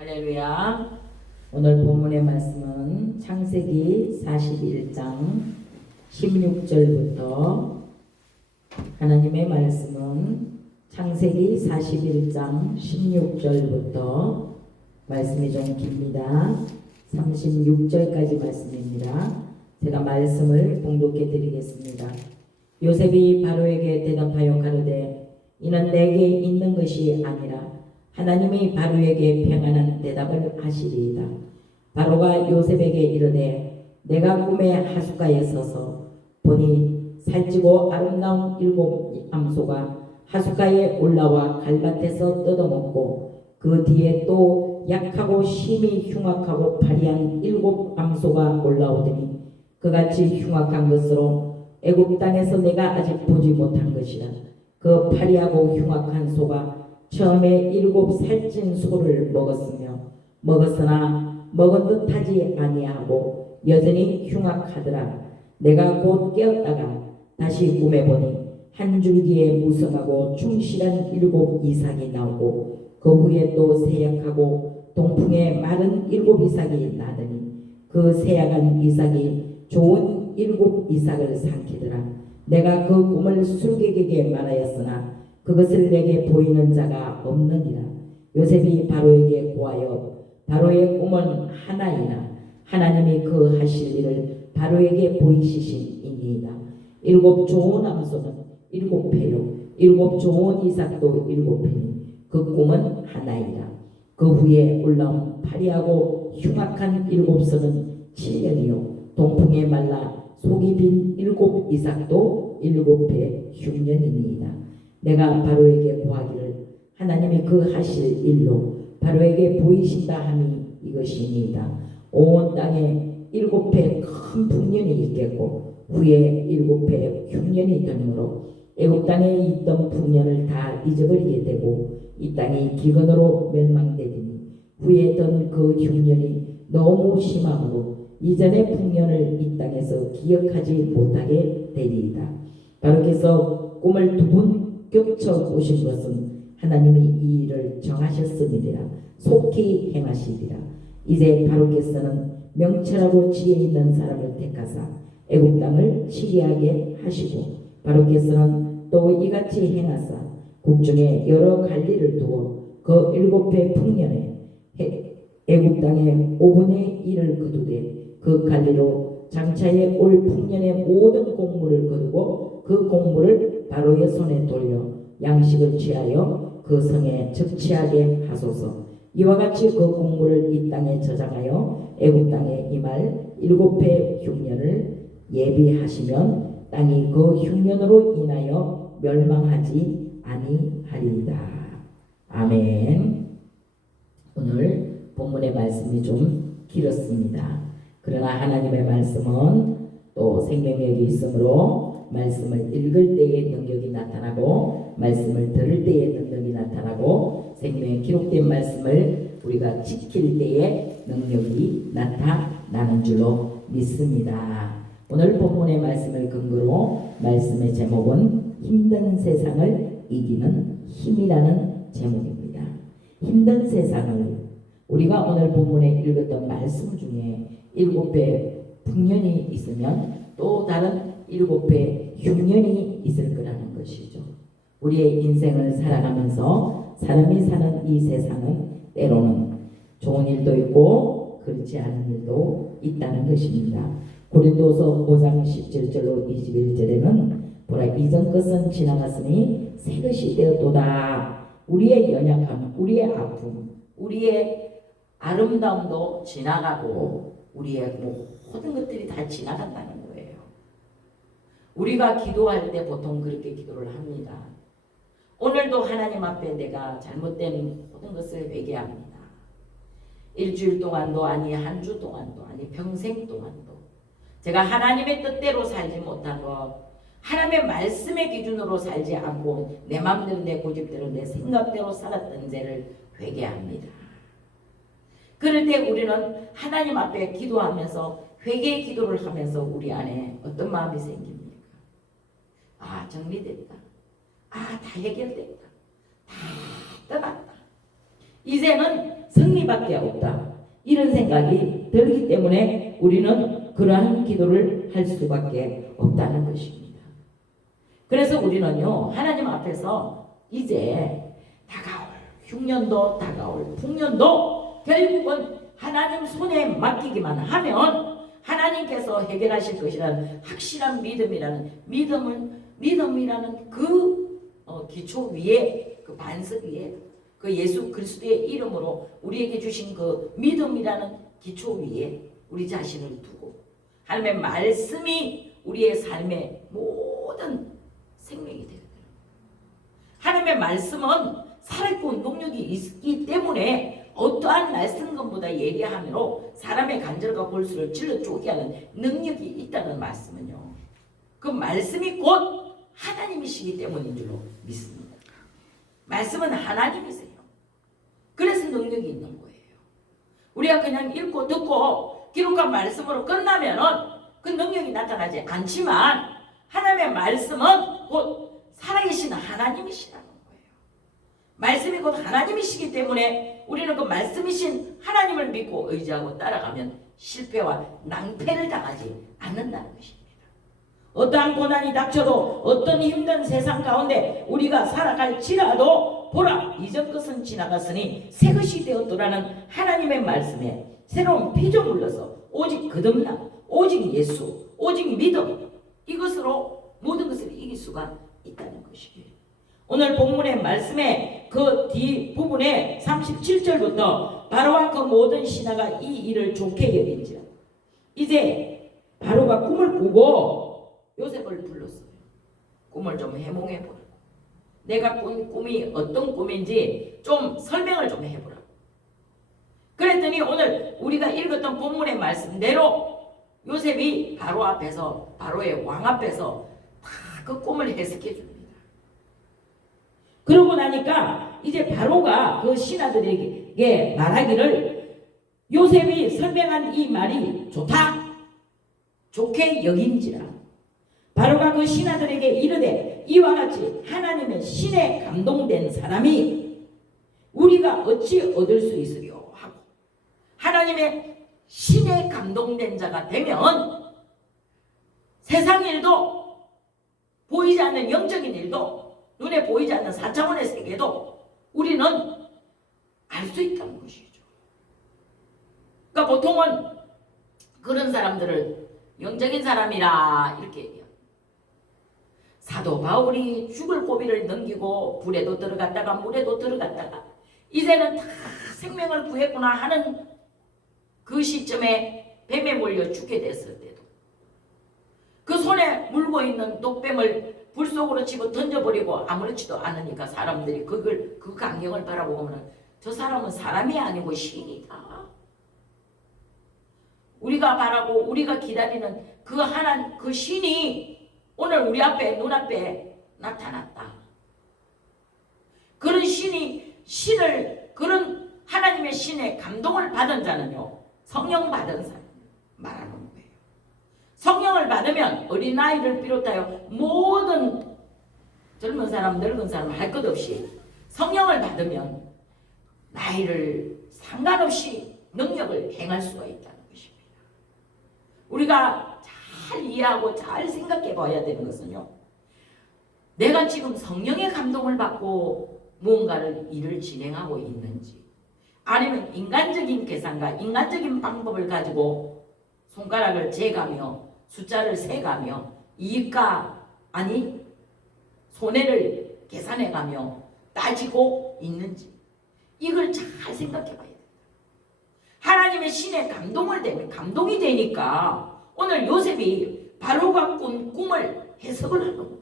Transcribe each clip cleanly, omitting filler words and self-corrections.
할렐루야. 오늘 본문의 말씀은 창세기 41장 16절부터 하나님의 말씀은 창세기 41장 16절부터 말씀이 좀 깁니다. 36절까지 말씀입니다. 제가 말씀을 봉독해 드리겠습니다. 요셉이 바로에게 대답하여 가로되 이는 내게 있는 것이 아니라 하나님이 바로에게 평안한 대답을 하시리이다. 바로가 요셉에게 이르되 내가 꿈에 하숫가에 서서 보니 살찌고 아름다운 7 암소가 하숫가에 올라와 갈밭에서 뜯어먹고 그 뒤에 또 약하고 심히 흉악하고 파리한 7 암소가 올라오더니 그같이 흉악한 것으로 애굽 땅에서 내가 아직 보지 못한 것이라. 그 파리하고 흉악한 소가 처음에 7 살찐 소를 먹었으나 먹은 듯하지 아니하고 여전히 흉악하더라. 내가 곧 깨었다가 다시 꿈에 보니 한 줄기에 무성하고 충실한 7 이삭이 나오고 그 후에 또 새약하고 동풍에 마른 7 이삭이 나더니 그 새약한 이삭이 좋은 7 이삭을 삼키더라. 내가 그 꿈을 술객에게 말하였으나 그것을 내게 보이는 자가 없느니라. 요셉이 바로에게 고하여 바로의 꿈은 하나이나 하나님이 그 하실 일을 바로에게 보이시심이니이다. 7 좋은 암소는 7 배요 7 좋은 이삭도 7 배니 그 꿈은 하나이라. 그 후에 올라온 파리하고 흉악한 7소는 7년이요 동풍에 말라 속이 빈 7 이삭도 7배 흉년이니이다. 내가 바로에게 고하기를 하나님이 그 하실 일로 바로에게 보이신다 함이 이것이니이다. 온 땅에 7배 큰 풍년이 있겠고 후에 7배 흉년이 되므로 애굽 땅에 있던 풍년을 다 잊어버리게 되고 이 땅이 기근으로 멸망되리니 후에 던 그 흉년이 너무 심함으로 이전의 풍년을 이 땅에서 기억하지 못하게 되리이다. 바로께서 꿈을 2번 겹쳐 보신 것은 하나님이 이 일을 정하셨음이라 속히 행하시리라. 이제 바로께서는 명철하고 지혜 있는 사람을 택하사 애굽 땅을 치리하게 하시고 바로께서는 또 이같이 행하사 국중에 여러 관리를 두어 그 7배 풍년에 애굽 땅의 5분의 1을 거두되 그 관리로 장차에 올 풍년의 모든 곡물을 거두고 그 곡물을 바로의 손에 돌려 양식을 취하여 그 성에 적치하게 하소서. 이와 같이 그 곡물을 이 땅에 저장하여 애굽 땅에 임할 7배 흉년을 예비하시면 땅이 그 흉년으로 인하여 멸망하지 아니하리이다. 아멘. 오늘 본문의 말씀이 좀 길었습니다. 그러나 하나님의 말씀은 또 생명력이 있으므로 말씀을 읽을 때에 능력이 나타나고 말씀을 들을 때에 능력이 나타나고 생명에 기록된 말씀을 우리가 지킬 때에 능력이 나타나는 줄로 믿습니다. 오늘 본문의 말씀을 근거로 말씀의 제목은 힘든 세상을 이기는 힘이라는 제목입니다. 힘든 세상을 우리가 오늘 본문에 읽었던 말씀 중에 7배 풍년이 있으면 또 다른 7배 흉년이 있을 거라는 것이죠. 우리의 인생을 살아가면서 사람이 사는 이 세상은 때로는 좋은 일도 있고 그렇지 않은 일도 있다는 것입니다. 고린도서 5장 17절로 21절에는 보라 이전 것은 지나갔으니 새 것이 되었도다. 우리의 연약함, 우리의 아픔, 우리의 아름다움도 지나가고 우리의 모든 것들이 다 지나간다는 거예요. 우리가 기도할 때 보통 그렇게 기도를 합니다. 오늘도 하나님 앞에 내가 잘못된 모든 것을 회개합니다. 일주일 동안도 아니 한 주 동안도 아니 평생 동안도 제가 하나님의 뜻대로 살지 못한 것, 하나님의 말씀의 기준으로 살지 않고 내 마음대로 내 고집대로 내 생각대로 살았던 죄를 회개합니다. 그럴 때 우리는 하나님 앞에 기도하면서 회개의 기도를 하면서 우리 안에 어떤 마음이 생깁니까? 아, 정리됐다. 아, 다 해결됐다. 다 떠났다. 이제는 승리밖에 없다. 이런 생각이 들기 때문에 우리는 그러한 기도를 할 수밖에 없다는 것입니다. 그래서 우리는요, 하나님 앞에서 이제 다가올 흉년도 다가올 풍년도 결국은 하나님 손에 맡기기만 하면 하나님께서 해결하실 것이라는 확실한 믿음이라는 그 기초 위에, 그 반석 위에, 그 예수 그리스도의 이름으로 우리에게 주신 그 믿음이라는 기초 위에 우리 자신을 두고 하나님의 말씀이 우리의 삶의 모든 생명이 되어야 돼요. 하나님의 말씀은 살아있고 능력이 있기 때문에 어떠한 말씀것보다 예리함으로 사람의 간절과 골수를 찔러 쪼개 하는 능력이 있다는 말씀은요, 그 말씀이 곧 하나님이시기 때문인 줄로 믿습니다. 말씀은 하나님이세요. 그래서 능력이 있는 거예요. 우리가 그냥 읽고 듣고 기록한 말씀으로 끝나면은 그 능력이 나타나지 않지만 하나님의 말씀은 곧 살아계신 하나님이시라는 거예요. 말씀이 곧 하나님이시기 때문에 우리는 그 말씀이신 하나님을 믿고 의지하고 따라가면 실패와 낭패를 당하지 않는다는 것입니다. 어떠한 고난이 닥쳐도 어떤 힘든 세상 가운데 우리가 살아갈지라도 보라, 이전 것은 지나갔으니 새 것이 되었더라는 하나님의 말씀에 새로운 피조물로서 오직 거듭남, 오직 예수, 오직 믿음, 이것으로 모든 것을 이길 수가 있다는 것이에요. 오늘 본문의 말씀의 그 뒷부분에 37절부터 바로와 그 모든 신하가 이 일을 좋게 여긴지라. 이제 바로가 꿈을 꾸고 요셉을 불렀어요. 꿈을 좀 해몽해 보라. 내가 꾼 꿈이 어떤 꿈인지 좀 설명을 좀 해보라. 그랬더니 오늘 우리가 읽었던 본문의 말씀대로 요셉이 바로 앞에서, 바로의 왕 앞에서 다 그 꿈을 해석해 줍니다. 그러고 나니까 이제 바로가 그 신하들에게 말하기를 요셉이 설명한 이 말이 좋다, 좋게 여긴지라. 바로가 그 신하들에게 이르되 이와 같이 하나님의 신에 감동된 사람이 우리가 어찌 얻을 수 있으려 하고, 하나님의 신에 감동된 자가 되면 세상 일도, 보이지 않는 영적인 일도, 눈에 보이지 않는 4차원의 세계도 우리는 알 수 있다는 것이죠. 그러니까 보통은 그런 사람들을 영적인 사람이라 이렇게 얘기해요. 사도 바울이 죽을 고비를 넘기고 불에도 들어갔다가 물에도 들어갔다가 이제는 다 생명을 구했구나 하는 그 시점에 뱀에 몰려 죽게 됐을 때도 그 손에 물고 있는 독뱀을 불 속으로 치고 던져버리고 아무렇지도 않으니까 사람들이 그 광경을 바라보면 저 사람은 사람이 아니고 신이다. 우리가 바라고 우리가 기다리는 그 신이 오늘 우리 앞에, 눈앞에 나타났다. 그런 그런 하나님의 신의 감동을 받은 자는요, 성령 받은 사람 말하는 거예요. 성령을 받으면 어린아이를 비롯하여 모든 젊은 사람, 늙은 사람 할 것 없이 성령을 받으면 나이를 상관없이 능력을 행할 수가 있다는 것입니다. 우리가 잘 이해하고 잘 생각해 봐야 되는 것은요, 내가 지금 성령의 감동을 받고 무언가를 일을 진행하고 있는지, 아니면 인간적인 계산과 인간적인 방법을 가지고 손가락을 재가며 숫자를 세가며 이익과 아니 손해를 계산해가며 따지고 있는지, 이걸 잘 생각해 봐야 됩니다. 하나님의 신의 감동이 되니까 오늘 요셉이 바로가 꾼 꿈을 해석을 하는 거예요.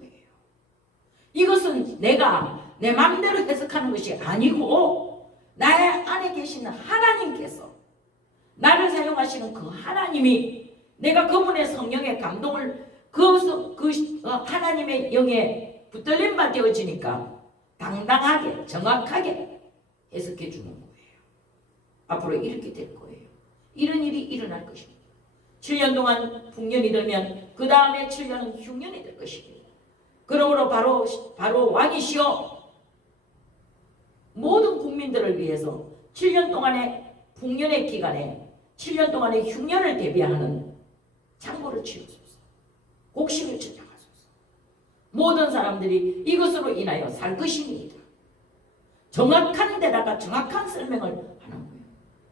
이것은 내가 내 마음대로 해석하는 것이 아니고 나의 안에 계시는 하나님께서, 나를 사용하시는 그 하나님이 내가 그분의 성령의 감동을 하나님의 영에 붙들림 받아지니까 당당하게 정확하게 해석해 주는 거예요. 앞으로 이렇게 될 거예요. 이런 일이 일어날 것입니다. 7년 동안 풍년이 들면 그 다음에 7년은 흉년이 될 것입니다. 그러므로 바로 왕이시여 모든 국민들을 위해서 7년 동안의 풍년의 기간에 7년 동안의 흉년을 대비하는 장보를 치르소서. 곡식을 찾아가소서. 모든 사람들이 이것으로 인하여 살 것입니다. 정확한 데다가 정확한 설명을 하는 거예요.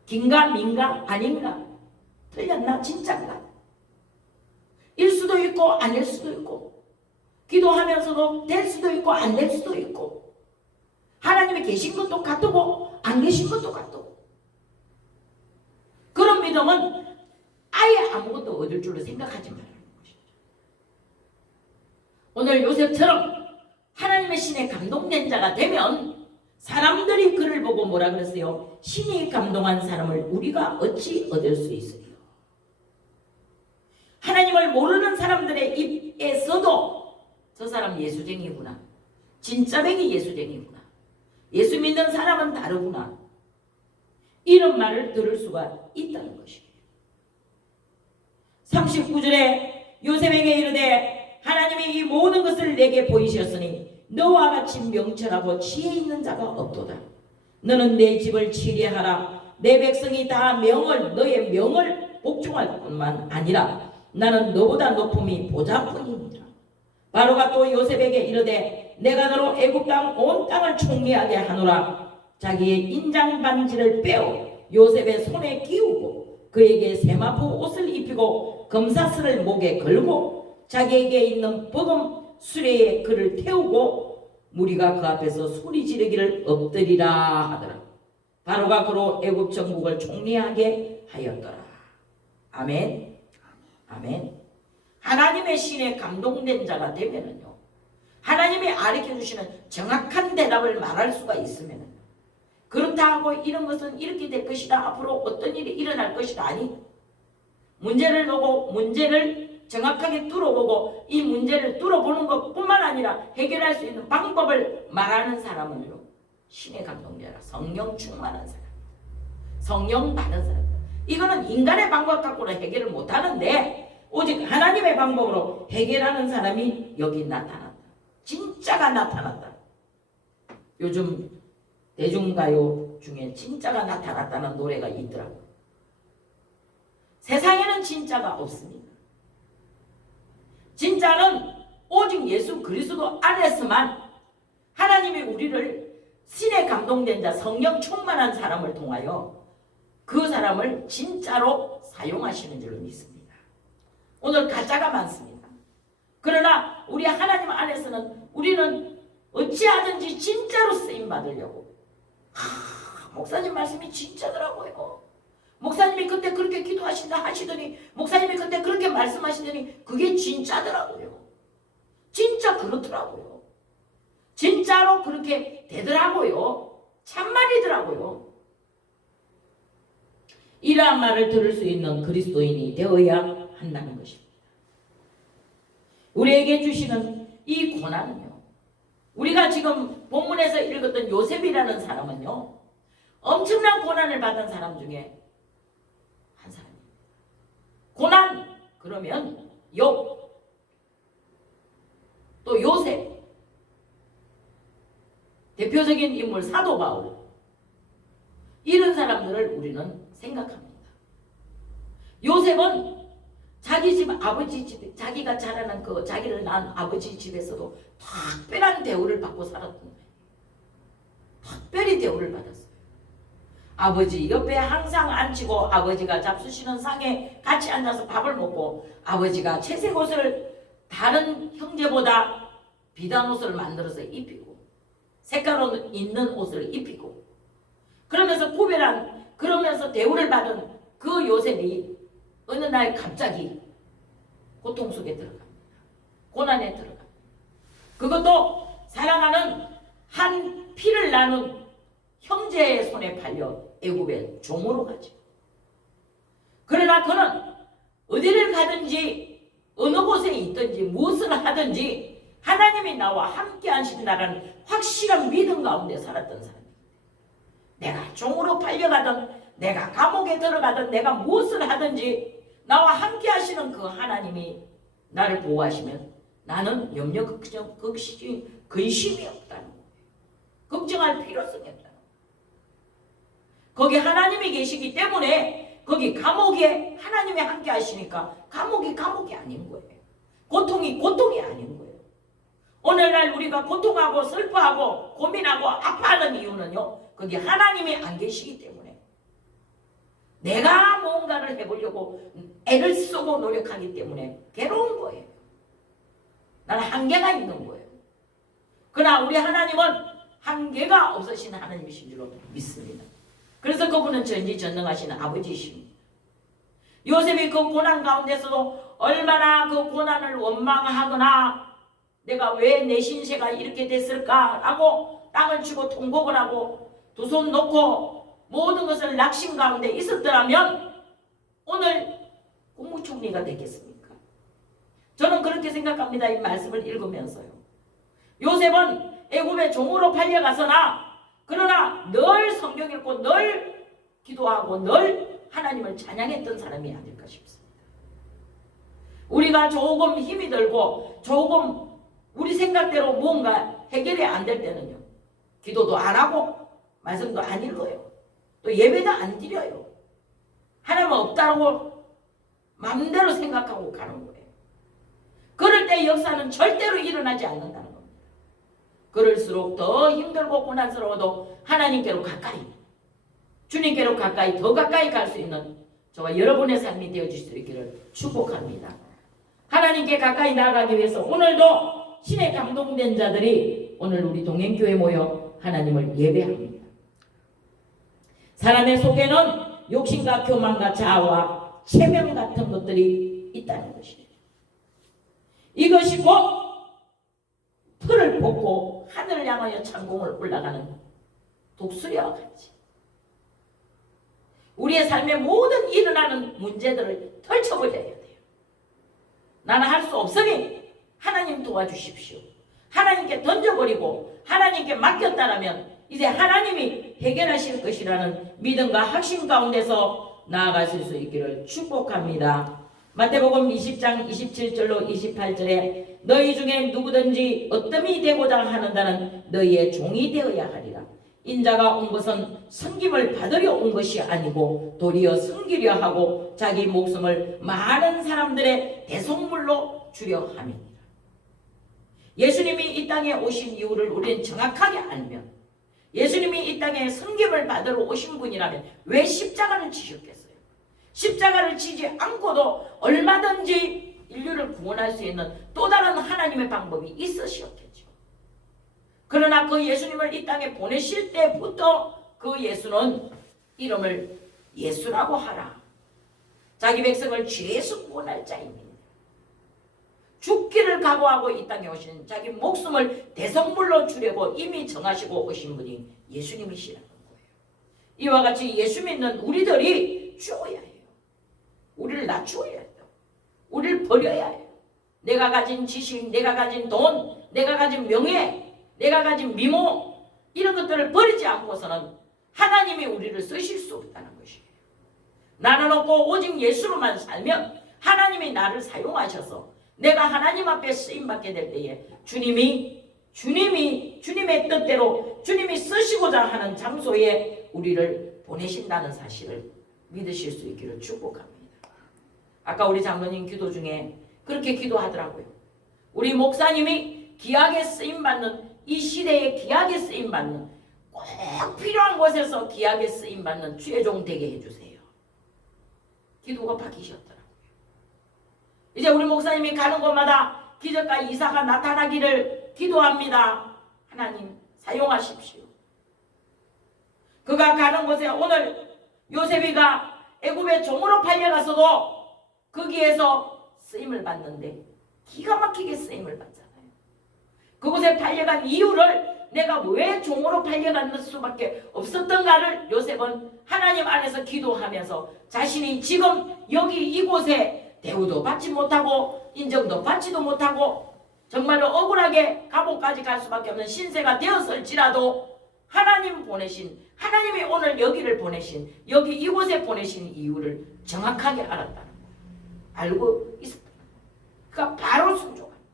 긴가 민가 아닌가, 틀렸나 진짠가, 일 수도 있고 아닐 수도 있고, 기도하면서도 될 수도 있고 안 될 수도 있고, 하나님이 계신 것도 같고 안 계신 것도 같고. 그런 믿음은 아예 아무것도 얻을 줄로 생각하지 말라는 것이죠. 오늘 요셉처럼 하나님의 신에 감동된 자가 되면 사람들이 그를 보고 뭐라 그랬어요? 신이 감동한 사람을 우리가 어찌 얻을 수 있으리요? 하나님을 모르는 사람들의 입에서도 저 사람 예수쟁이구나, 진짜뱅이 예수쟁이구나, 예수 믿는 사람은 다르구나, 이런 말을 들을 수가 있다는 것입니다. 39절에 요셉에게 이르되 하나님이 이 모든 것을 내게 보이셨으니 너와 같이 명철하고 지혜 있는 자가 없도다. 너는 내 집을 치리하라. 내 백성이 다 너의 명을 복종할 뿐만 아니라 나는 너보다 높음이 보좌뿐이니라. 바로가 또 요셉에게 이르되 내가 너로 애굽 땅 온 땅을 총리하게 하노라. 자기의 인장 반지를 빼어 요셉의 손에 끼우고 그에게 세마포 옷을 입히고 금사슬을 목에 걸고 자기에게 있는 버금 수레에 그를 태우고 무리가 그 앞에서 소리 지르기를 엎드리라 하더라. 바로가 그로 애굽 전국을 총리하게 하였더라. 아멘. 아멘. 하나님의 신에 감동된 자가 되면은요, 하나님이 가르쳐 주시는 정확한 대답을 말할 수가 있으면은, 그렇다 하고 이런 것은 이렇게 될 것이다, 앞으로 어떤 일이 일어날 것이다, 아니, 문제를 보고 문제를 정확하게 뚫어보고 이 문제를 뚫어보는 것뿐만 아니라 해결할 수 있는 방법을 말하는 사람은요, 신의 감동자라, 성령 충만한 사람, 성령 받은 사람. 이거는 인간의 방법 갖고는 해결을 못하는데 오직 하나님의 방법으로 해결하는 사람이 여기 나타났다. 진짜가 나타났다. 요즘 대중가요 중에 진짜가 나타났다는 노래가 있더라고요. 세상에는 진짜가 없습니다. 진짜는 오직 예수 그리스도 안에서만 하나님이 우리를 신에 감동된 자, 성령 충만한 사람을 통하여 그 사람을 진짜로 사용하시는 줄로 믿습니다. 오늘 가짜가 많습니다. 그러나 우리 하나님 안에서는 우리는 어찌하든지 진짜로 쓰임 받으려고, 목사님 말씀이 진짜더라고요. 목사님이 그때 그렇게 기도하신다 하시더니, 목사님이 그때 그렇게 말씀하시더니 그게 진짜더라고요. 진짜 그렇더라고요. 진짜로 그렇게 되더라고요. 참말이더라고요. 이러한 말을 들을 수 있는 그리스도인이 되어야 한다는 것입니다. 우리에게 주시는 이 고난은요, 우리가 지금 본문에서 읽었던 요셉이라는 사람은요, 엄청난 고난을 받은 사람 중에 한 사람입니다. 고난 그러면 욥, 또 요셉, 대표적인 인물 사도 바울, 이런 사람들을 우리는 생각합니다. 요셉은 자기 집 아버지 집에, 자기가 자라난 그 자기를 낳은 아버지 집에서도 특별한 대우를 받고 살았던 거예요. 특별히 대우를 받았어요. 아버지 옆에 항상 앉히고 아버지가 잡수시는 상에 같이 앉아서 밥을 먹고, 아버지가 채색 옷을 다른 형제보다 비단 옷을 만들어서 입히고 색깔 있는 옷을 입히고, 그러면서 대우를 받은 그 요셉이 어느 날 갑자기 고통 속에 들어갑니다. 고난에 들어갑니다. 그것도 사랑하는 한 피를 나눈 형제의 손에 팔려 애굽의 종으로 가죠. 그러나 그는 어디를 가든지 어느 곳에 있든지 무엇을 하든지 하나님이 나와 함께 하신다는 확실한 믿음 가운데 살았던 사람입니다. 내가 종으로 팔려가든 내가 감옥에 들어가든 내가 무엇을 하든지 나와 함께 하시는 그 하나님이 나를 보호하시면 나는 염려 걱정 근심이 없다는 거예요. 걱정할 필요성이 없다는 거예요. 거기 하나님이 계시기 때문에 거기 감옥에 하나님이 함께 하시니까 감옥이 아닌 거예요. 고통이 아닌 거예요. 오늘날 우리가 고통하고 슬퍼하고 고민하고 아파하는 이유는요, 거기 하나님이 안 계시기 때문에 내가 뭔가를 해보려고 애를 쓰고 노력하기 때문에 괴로운 거예요. 나는 한계가 있는 거예요. 그러나 우리 하나님은 한계가 없으신 하나님이신 줄로 믿습니다. 그래서 그분은 전지전능하신 아버지이십니다. 요셉이 그 고난 가운데서도 얼마나 그 고난을 원망하거나 내가 왜 내 신세가 이렇게 됐을까라고 땅을 치고 통곡을 하고 두 손 놓고 모든 것을 낙심 가운데 있었더라면 오늘 국무총리가 되겠습니까? 저는 그렇게 생각합니다. 이 말씀을 읽으면서요. 요셉은 애굽의 종으로 팔려가서나 그러나 늘 성경 읽고 늘 기도하고 늘 하나님을 찬양했던 사람이 아닐까 싶습니다. 우리가 조금 힘이 들고 조금 우리 생각대로 뭔가 해결이 안 될 때는요, 기도도 안 하고 말씀도 안 읽어요. 또 예배도 안 드려요. 하나님은 없다고 마음대로 생각하고 가는 거예요. 그럴 때 역사는 절대로 일어나지 않는다는 겁니다. 그럴수록 더 힘들고 고난스러워도 하나님께로 가까이, 주님께로 가까이, 더 가까이 갈 수 있는 저와 여러분의 삶이 되어질 수 있기를 축복합니다. 하나님께 가까이 나아가기 위해서 오늘도 신의 감동된 자들이 오늘 우리 동행교회 모여 하나님을 예배합니다. 사람의 속에는 욕심과 교만과 자아와 체면 같은 것들이 있다는 것이에요. 이것이 곧 풀을 뽑고 하늘을 향하여 창공을 올라가는 독수리와 같이 우리의 삶의 모든 일어나는 문제들을 펼쳐버려야 돼요. 나는 할 수 없으니 하나님 도와주십시오. 하나님께 던져버리고 하나님께 맡겼다라면 이제 하나님이 해결하실 것이라는 믿음과 확신 가운데서 나아가실 수 있기를 축복합니다. 마태복음 20장 27절로 28절에 너희 중에 누구든지 어떠미 되고자 하는다는 너희의 종이 되어야 하리라. 인자가 온 것은 섬김을 받으려 온 것이 아니고 도리어 섬기려 하고 자기 목숨을 많은 사람들의 대속물로 주려 함이니라. 예수님이 이 땅에 오신 이유를 우리는 정확하게 알면, 예수님이 이 땅에 섬김을 받으러 오신 분이라면 왜 십자가를 지셨겠어요? 십자가를 지지 않고도 얼마든지 인류를 구원할 수 있는 또 다른 하나님의 방법이 있으셨겠죠. 그러나 그 예수님을 이 땅에 보내실 때부터 그 예수는 이름을 예수라고 하라. 자기 백성을 죄에서 구원할 자입니다. 죽기를 각오하고 이 땅에 오신, 자기 목숨을 대성물로 주려고 이미 정하시고 오신 분이 예수님이시라는 거예요. 이와 같이 예수 믿는 우리들이 주어야 해요. 우리를 낮추어야 해요. 우리를 버려야 해요. 내가 가진 지식, 내가 가진 돈, 내가 가진 명예, 내가 가진 미모, 이런 것들을 버리지 않고서는 하나님이 우리를 쓰실 수 없다는 것이에요. 나는 없고 오직 예수로만 살면 하나님이 나를 사용하셔서 내가 하나님 앞에 쓰임받게 될 때에 주님이 주님의 뜻대로 주님이 쓰시고자 하는 장소에 우리를 보내신다는 사실을 믿으실 수 있기를 축복합니다. 아까 우리 장로님 기도 중에 그렇게 기도하더라고요. 우리 목사님이 귀하게 쓰임받는, 이 시대에 귀하게 쓰임받는, 꼭 필요한 곳에서 귀하게 쓰임받는 주의 종 되게 해주세요. 기도가 바뀌셨더라고요. 이제 우리 목사님이 가는 곳마다 기적과 이사가 나타나기를 기도합니다. 하나님 사용하십시오. 그가 가는 곳에 오늘 요셉이가 애굽의 종으로 팔려가서도 거기에서 쓰임을 받는데 기가 막히게 쓰임을 받잖아요. 그곳에 팔려간 이유를 내가 왜 종으로 팔려갈 수밖에 없었던가를 요셉은 하나님 안에서 기도하면서 자신이 지금 여기 이곳에 대우도 받지 못하고 인정도 받지도 못하고 정말로 억울하게 감옥까지 갈 수밖에 없는 신세가 되었을지라도 하나님 보내신, 하나님이 오늘 여기를 보내신, 여기 이곳에 보내신 이유를 정확하게 알았다는 거예요. 알고 있었다는 거예요. 그러니까 바로 순종합니다.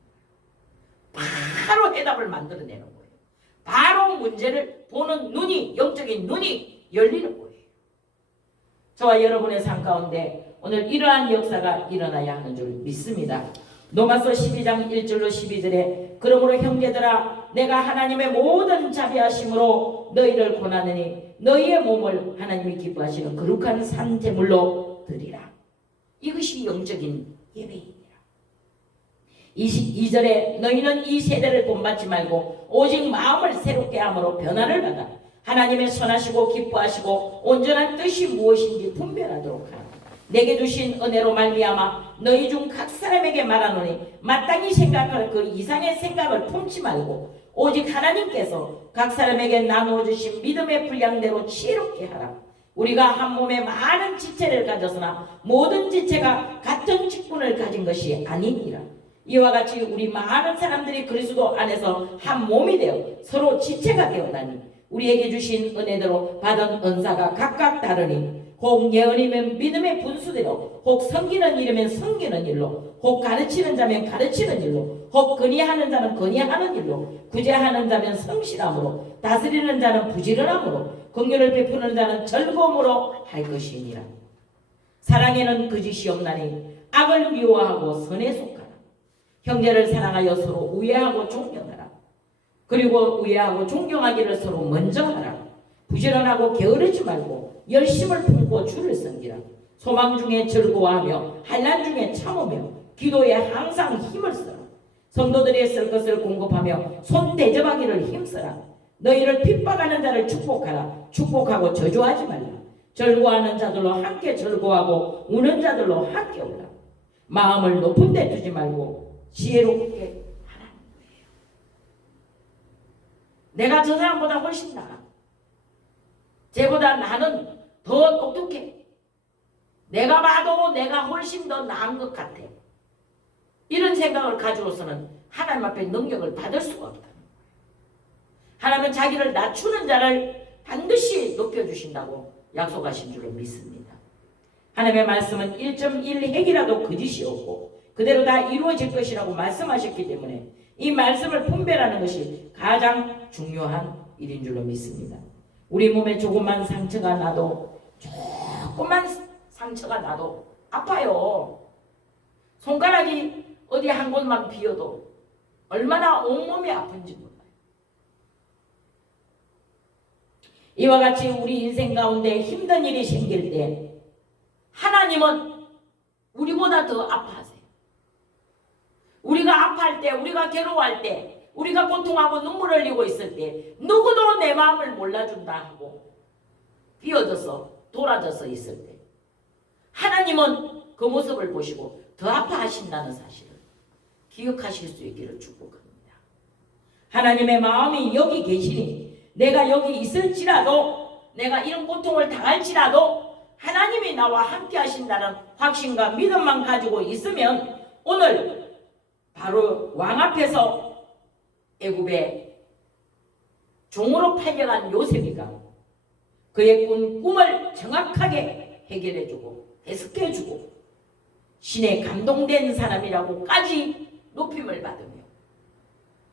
바로 해답을 만들어내는 거예요. 바로 문제를 보는 눈이, 영적인 눈이 열리는 거예요. 저와 여러분의 삶 가운데 오늘 이러한 역사가 일어나야 하는 줄 믿습니다. 로마서 12장 1절로 12절에 그러므로 형제들아 내가 하나님의 모든 자비하심으로 너희를 권하느니 너희의 몸을 하나님이 기뻐하시는 거룩한 산 제물로 드리라. 이것이 영적인 예배입니다. 22절에 너희는 이 세대를 본받지 말고 오직 마음을 새롭게 함으로 변화를 받아 하나님의 선하시고 기뻐하시고 온전한 뜻이 무엇인지 분별하도록 하라. 내게 주신 은혜로 말미암아 너희 중 각 사람에게 말하노니 마땅히 생각할 그 이상의 생각을 품지 말고 오직 하나님께서 각 사람에게 나누어 주신 믿음의 분량대로 지혜롭게 하라. 우리가 한 몸에 많은 지체를 가졌으나 모든 지체가 같은 직분을 가진 것이 아니니라. 이와 같이 우리 많은 사람들이 그리스도 안에서 한 몸이 되어 서로 지체가 되었나니 우리에게 주신 은혜대로 받은 은사가 각각 다르니 혹 예언이면 믿음의 분수대로 혹 섬기는 일이면 섬기는 일로 혹 가르치는 자면 가르치는 일로 혹 건의하는 자는 건의하는 일로 구제하는 자면 성실함으로 다스리는 자는 부지런함으로 긍휼을 베푸는 자는 즐거움으로 할 것이니라. 사랑에는 거짓이 없나니 악을 미워하고 선에 속하라. 형제를 사랑하여 서로 우애하고 존경하라. 그리고 우애하고 존경하기를 서로 먼저 하라. 부지런하고 게으르지 말고 열심을 품고 주를 섬기라. 소망 중에 즐거워하며 환난 중에 참으며 기도에 항상 힘을 써라. 성도들이 쓸 것을 공급하며 손 대접하기를 힘써라. 너희를 핍박하는 자를 축복하라. 축복하고 저주하지 말라. 즐거워하는 자들로 함께 즐거워하고 우는 자들로 함께 울라. 마음을 높은 데 두지 말고 지혜롭게 하라는 거예요. 내가 저 사람보다 훨씬 나아. 쟤보다 나는 더 똑똑해. 내가 봐도 내가 훨씬 더 나은 것 같아. 이런 생각을 가지고서는 하나님 앞에 능력을 받을 수가 없다. 하나님은 자기를 낮추는 자를 반드시 높여주신다고 약속하신 줄로 믿습니다. 하나님의 말씀은 1.1 핵이라도 거짓이 없고 그대로 다 이루어질 것이라고 말씀하셨기 때문에 이 말씀을 분별하는 것이 가장 중요한 일인 줄로 믿습니다. 우리 몸에 조그만 상처가 나도 조그만 상처가 나도 아파요. 손가락이 어디 한 곳만 비어도 얼마나 온몸이 아픈지 몰라요. 이와 같이 우리 인생 가운데 힘든 일이 생길 때 하나님은 우리보다 더 아파하세요. 우리가 아파할 때, 우리가 괴로워할 때, 우리가 고통하고 눈물을 흘리고 있을 때 누구도 내 마음을 몰라준다 하고 비어져서 돌아져서 있을 때 하나님은 그 모습을 보시고 더 아파하신다는 사실을 기억하실 수 있기를 축복합니다. 하나님의 마음이 여기 계시니 내가 여기 있을지라도 내가 이런 고통을 당할지라도 하나님이 나와 함께 하신다는 확신과 믿음만 가지고 있으면 오늘 바로 왕 앞에서 애굽의 종으로 팔려간 요셉이가 그의 꿈을 정확하게 해결해주고 해석해주고 신에 감동된 사람이라고까지 높임을 받으며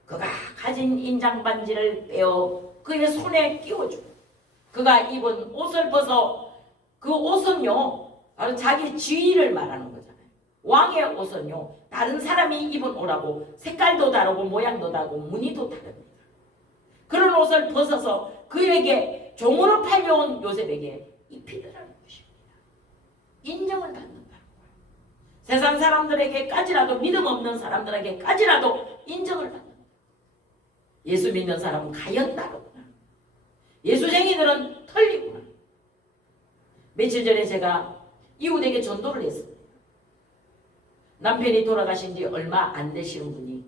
그가 가진 인장반지를 빼어 그의 손에 끼워주고 그가 입은 옷을 벗어 그 옷은요 바로 자기 지위를 말하는 거잖아요. 왕의 옷은요 다른 사람이 입은 옷하고 색깔도 다르고 모양도 다르고 무늬도 다릅니다. 그런 옷을 벗어서 그에게 종으로 팔려온 요셉에게 입히더라는 것입니다. 인정을 받는다는 거예요. 세상 사람들에게까지라도 믿음 없는 사람들에게까지라도 인정을 받는 거예요. 예수 믿는 사람은 가연 다르구나. 예수쟁이들은 틀리구나. 며칠 전에 제가 이웃에게 전도를 했습니다. 남편이 돌아가신 지 얼마 안 되시는 분이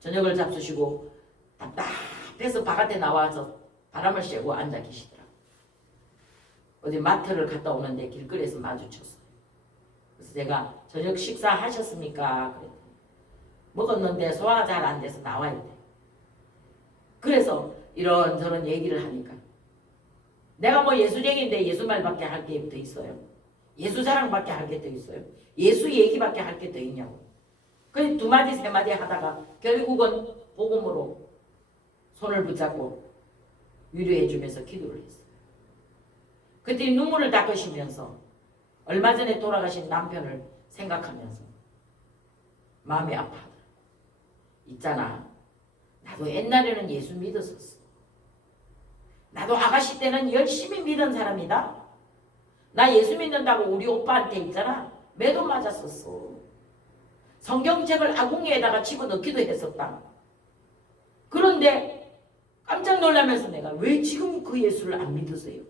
저녁을 잡수시고 답답해서 바깥에 나와서 바람을 쐬고 앉아 계시더라고요. 어디 마트를 갔다 오는데 길거리에서 마주쳤어요. 그래서 제가 저녁 식사하셨습니까? 그랬더니 먹었는데 소화가 잘 안 돼서 나와야 돼. 그래서 이런저런 얘기를 하니까 내가 뭐 예수쟁인데 예수 말밖에 할 게 더 있어요? 예수 자랑밖에 할 게 더 있어요? 예수 얘기밖에 할 게 더 있냐고. 그래서 두 마디 세 마디 하다가 결국은 복음으로 손을 붙잡고 위로해 주면서 기도를 했어요. 그때 눈물을 닦으시면서 얼마 전에 돌아가신 남편을 생각하면서 마음이 아파하더라. 있잖아, 나도 옛날에는 예수 믿었었어. 나도 아가씨 때는 열심히 믿은 사람이다. 나 예수 믿는다고 우리 오빠한테 있잖아, 매도 맞았었어. 성경책을 아궁이에다가 집어넣기도 했었다. 그런데 깜짝 놀라면서 내가 왜 지금 그 예수를 안 믿으세요?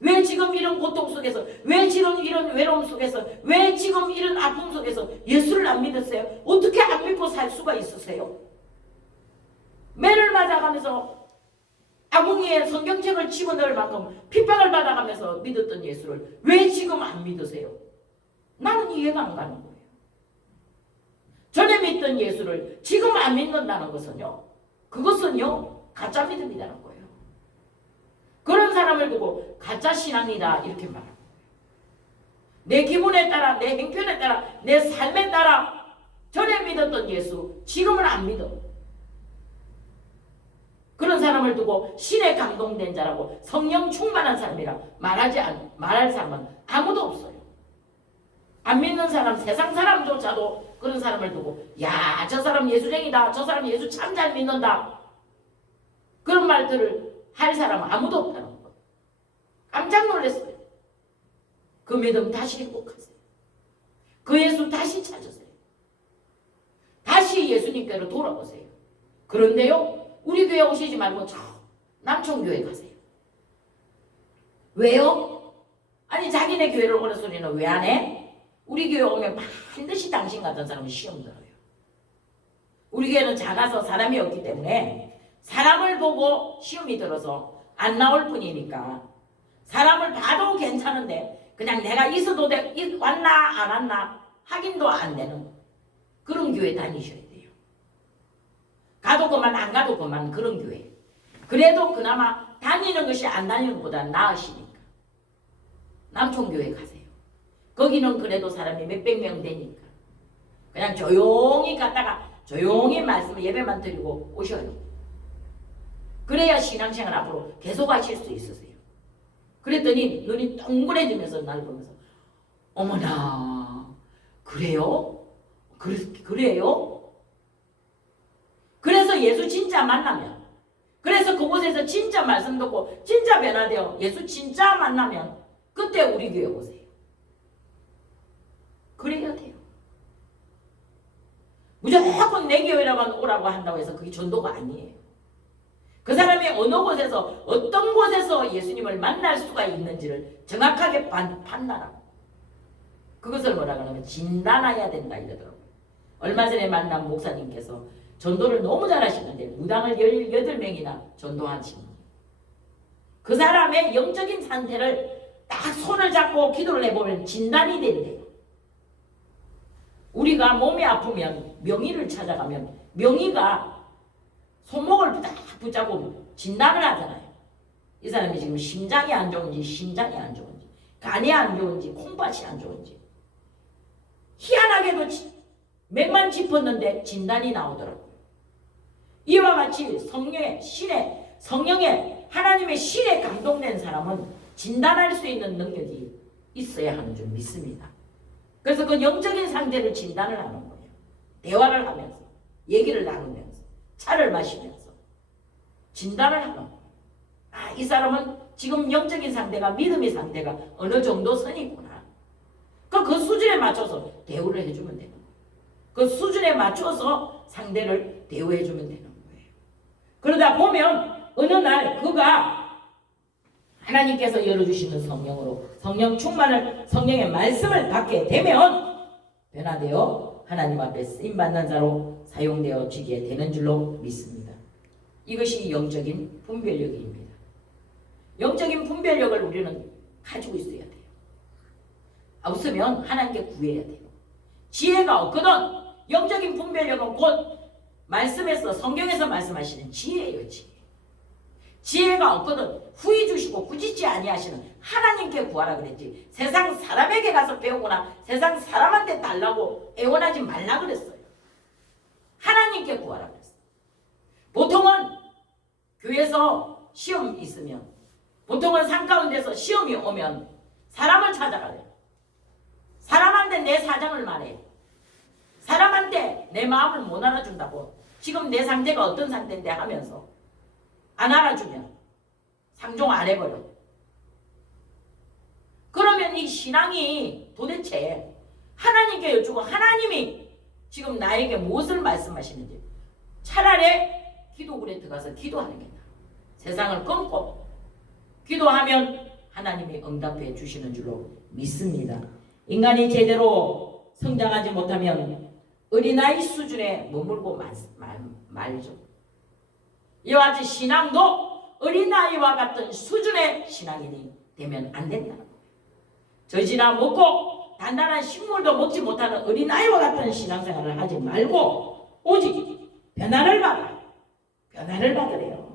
왜 지금 이런 고통 속에서, 왜 지금 이런 외로움 속에서, 왜 지금 이런 아픔 속에서 예수를 안 믿으세요? 어떻게 안 믿고 살 수가 있으세요? 매를 맞아가면서 아궁이에 성경책을 집어넣을 만큼 핍박을 받아가면서 믿었던 예수를 왜 지금 안 믿으세요? 나는 이해가 안 가는 거예요. 전에 믿던 예수를 지금 안 믿는다는 것은요, 그것은요 가짜 믿음이라는 거예요. 그런 사람을 두고 가짜 신앙이다 이렇게 말합니다. 내 기분에 따라, 내 행편에 따라, 내 삶에 따라 전에 믿었던 예수 지금은 안 믿어. 그런 사람을 두고 신에 감동된 자라고 성령 충만한 사람이라 말할 사람은 아무도 없어요. 안 믿는 사람, 세상 사람조차도 그런 사람을 두고 야, 저 사람 예수쟁이다, 저 사람 예수 참 잘 믿는다, 그런 말들을 할 사람은 아무도 없다는 거예요. 깜짝 놀랐어요. 그 믿음 다시 회복하세요. 그 예수 다시 찾으세요. 다시 예수님께로 돌아오세요. 그런데요, 우리 교회 오시지 말고 저 남촌교회 가세요. 왜요? 아니, 자기네 교회를 오는 소리는 왜 안 해? 우리 교회 오면 반드시 당신 같은 사람은 시험 들어요. 우리 교회는 작아서 사람이 없기 때문에 사람을 보고 시험이 들어서 안 나올 뿐이니까, 사람을 봐도 괜찮은데 그냥 내가 있어도 왔나 안 왔나 확인도 안 되는 그런 교회 다니셔야 돼요. 가도 그만 안 가도 그만 그런 교회. 그래도 그나마 다니는 것이 안 다니는 것보다 나으시니까 남촌교회 가세요. 거기는 그래도 사람이 몇백 명 되니까 그냥 조용히 갔다가 조용히 말씀을 예배만 드리고 오셔요. 그래야 신앙생활 앞으로 계속 하실 수 있으세요. 그랬더니 눈이 동그래지면서 날 보면서 어머나, 그래요? 그래요? 그래서 예수 진짜 만나면, 그래서 그곳에서 진짜 말씀 듣고 진짜 변화되어 예수 진짜 만나면 그때 우리 교회 오세요. 그래야 돼요. 무조건 내 교회라만 오라고 한다고 해서 그게 전도가 아니에요. 그 사람이 어느 곳에서 어떤 곳에서 예수님을 만날 수가 있는지를 정확하게 판단하고, 그것을 뭐라 그러면 진단해야 된다 이러더라고요. 얼마 전에 만난 목사님께서 전도를 너무 잘하시는데 무당을 18명이나 전도하시는, 그 사람의 영적인 상태를 딱 손을 잡고 기도를 해보면 진단이 된대요. 우리가 몸이 아프면 명의를 찾아가면 명의가 손목을 딱 붙잡고 진단을 하잖아요. 이 사람이 지금 심장이 안 좋은지, 심장이 안 좋은지, 간이 안 좋은지, 콩팥이 안 좋은지. 희한하게도 맥만 짚었는데 진단이 나오더라고요. 이와 같이 성령의 하나님의 신에 감동된 사람은 진단할 수 있는 능력이 있어야 하는 줄 믿습니다. 그래서 그 영적인 상태를 진단을 하는 거예요. 대화를 하면서, 얘기를 나누면서, 차를 마시면서 진단을 하는 거예요. 아, 이 사람은 지금 영적인 상태가, 믿음의 상태가 어느 정도 선이구나. 그 수준에 맞춰서 대우를 해주면 되는 거예요. 그 수준에 맞춰서 상대를 대우해주면 되는 거예요. 그러다 보면 어느 날 그가 하나님께서 열어주시는 성령으로 성령 충만을, 성령의 말씀을 받게 되면 변화되어 하나님 앞에 쓰임받는 자로 사용되어지게 되는 줄로 믿습니다. 이것이 영적인 분별력입니다. 영적인 분별력을 우리는 가지고 있어야 돼요. 없으면 하나님께 구해야 돼요. 지혜가 없거든. 영적인 분별력은 곧 말씀에서, 성경에서 말씀하시는 지혜예요. 지혜가 없거든. 후히 주시고 꾸짖지 아니하시는 하나님께 구하라 그랬지, 세상 사람에게 가서 배우거나 세상 사람한테 달라고 애원하지 말라 그랬어요. 하나님께 구하라 그랬어요. 보통은 교회에서 시험 있으면 보통은 산 가운데서 시험이 오면 사람을 찾아가요. 사람한테 내 사정을 말해. 사람한테 내 마음을 못 알아준다고. 지금 내 상태가 어떤 상태인데 하면서 안 알아주면 상종 안 해버려. 그러면 이 신앙이 도대체 하나님께 여쭈고 하나님이 지금 나에게 무엇을 말씀하시는지 차라리 기도굴에 들어가서 기도하는 게 나아. 세상을 끊고 기도하면 하나님이 응답해 주시는 줄로 믿습니다. 인간이 제대로 성장하지 못하면 어린아이 수준에 머물고 말죠. 이와 같이 신앙도 어린아이와 같은 수준의 신앙인이 되면 안 된다는 거예요. 젖이나 먹고 단단한 식물도 먹지 못하는 어린아이와 같은 신앙생활을 하지 말고 오직 변화를 받아. 변화를 받으래요.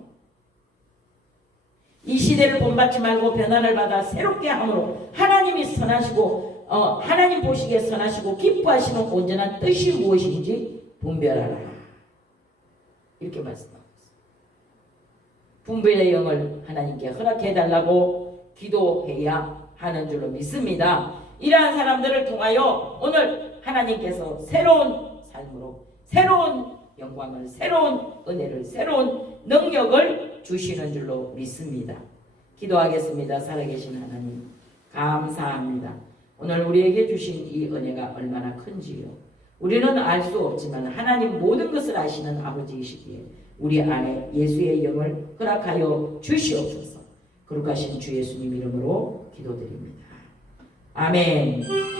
이 시대를 본받지 말고 변화를 받아 새롭게 함으로 하나님이 선하시고 하나님 보시기에 선하시고 기뻐하시는 온전한 뜻이 무엇인지 분별하라. 이렇게 말씀하고 있습니다. 분별의 영을 하나님께 허락해달라고 기도해야 하는 줄로 믿습니다. 이러한 사람들을 통하여 오늘 하나님께서 새로운 삶으로 새로운 영광을, 새로운 은혜를, 새로운 능력을 주시는 줄로 믿습니다. 기도하겠습니다. 살아계신 하나님 감사합니다. 오늘 우리에게 주신 이 은혜가 얼마나 큰지요. 우리는 알 수 없지만 하나님 모든 것을 아시는 아버지이시기에 우리 안에 예수의 영을 허락하여 주시옵소서. 거룩하신 주 예수님 이름으로 기도드립니다. 아멘.